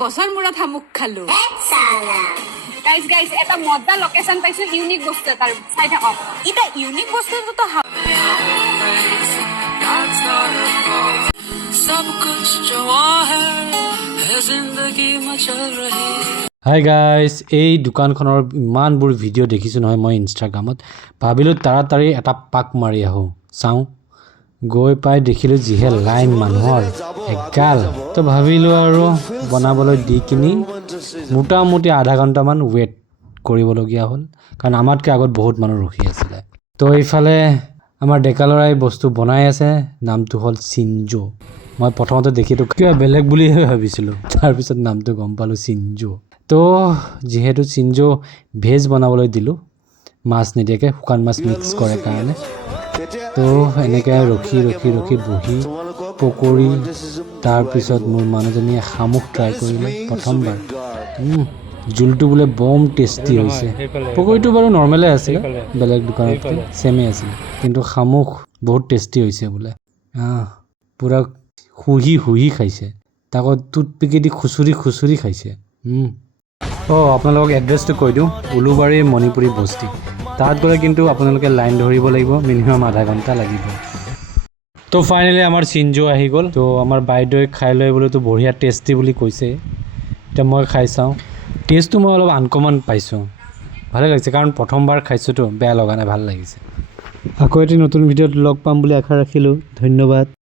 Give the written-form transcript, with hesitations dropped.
গছৰ মূৰত শামুক খালো গাইজ এটা মজা লোকেশন পাইছো ইউনিক বস্তু এটাৰ চাই থাকক এটা ইউনিক বস্তুটো তো सब कुछ जो है जिंदगी में चल रही। হাই গাইজ এই দোকানখনৰ ইমানবোৰ ভিডিঅ' দেখিছোঁ নহয় মই ইনষ্টাগ্ৰামত ভাবিলোঁ তাড়াতাড়ি এটা পাক মাৰি আহোঁ চাওঁ গৈ পাই দেখিলোঁ যিহে লাইন মানুহৰ এগাল তো ভাবিলোঁ আৰু বনাবলৈ দি কিনি মোটামুটি আধা ঘণ্টামান ৱেইট কৰিবলগীয়া হ'ল কাৰণ আমাতকৈ আগত বহুত মানুহ ৰখি আছিলে তো এইফালে আমাৰ ডেকা ল'ৰাই বস্তু বনাই আছে নামটো হ'ল চিনজো মই প্ৰথমতে দেখিতো কিবা বেলেগ বুলিহে ভাবিছিলোঁ তাৰপিছত নামটো গম পালোঁ চিনজো তো যিহেতু চিনজো ভেজ বনাবলৈ দিলোঁ মাছ নিদিয়াকৈ শুকান মাছ মিক্স কৰে কাৰণে তো এনেকৈ ৰখি বহি পকৰি তাৰপিছত মোৰ মানুহজনীয়ে শামুক ট্ৰাই কৰিলে প্ৰথমবাৰ জোলটো বোলে বম টেষ্টি হৈছে পকৰিটো বাৰু নৰ্মেলে আছিলে বেলেগ দোকানতকৈ ছেমেই আছিলে কিন্তু শামুক বহুত টেষ্টি হৈছে বোলে পূৰা শুহি খাইছে তাকো টুথপিকেদি খুচুৰি খাইছে আপোনালোকক এড্ৰেছটো কৈ দিওঁ উলুবাৰীৰ মণিপুৰী বস্তি তাত গ'লে কিন্তু আপোনালোকে লাইন ধৰিব লাগিব মিনিমাম আধা ঘণ্টা লাগিব তো ফাইনেলি আমাৰ চিনজো আহি গ'ল তো আমাৰ বাইদেৱে খাই লৈ বোলেতো বঢ়িয়া টেষ্টি বুলি কৈছে এতিয়া মই খাই চাওঁ টেষ্টটো মই অলপ আনকমন পাইছোঁ ভালে লাগিছে কাৰণ প্ৰথমবাৰ খাইছোঁতো বেয়া লগা নাই ভাল লাগিছে আকৌ এটি নতুন ভিডিঅ'ত লগ পাম বুলি আশা ৰাখিলোঁ ধন্যবাদ।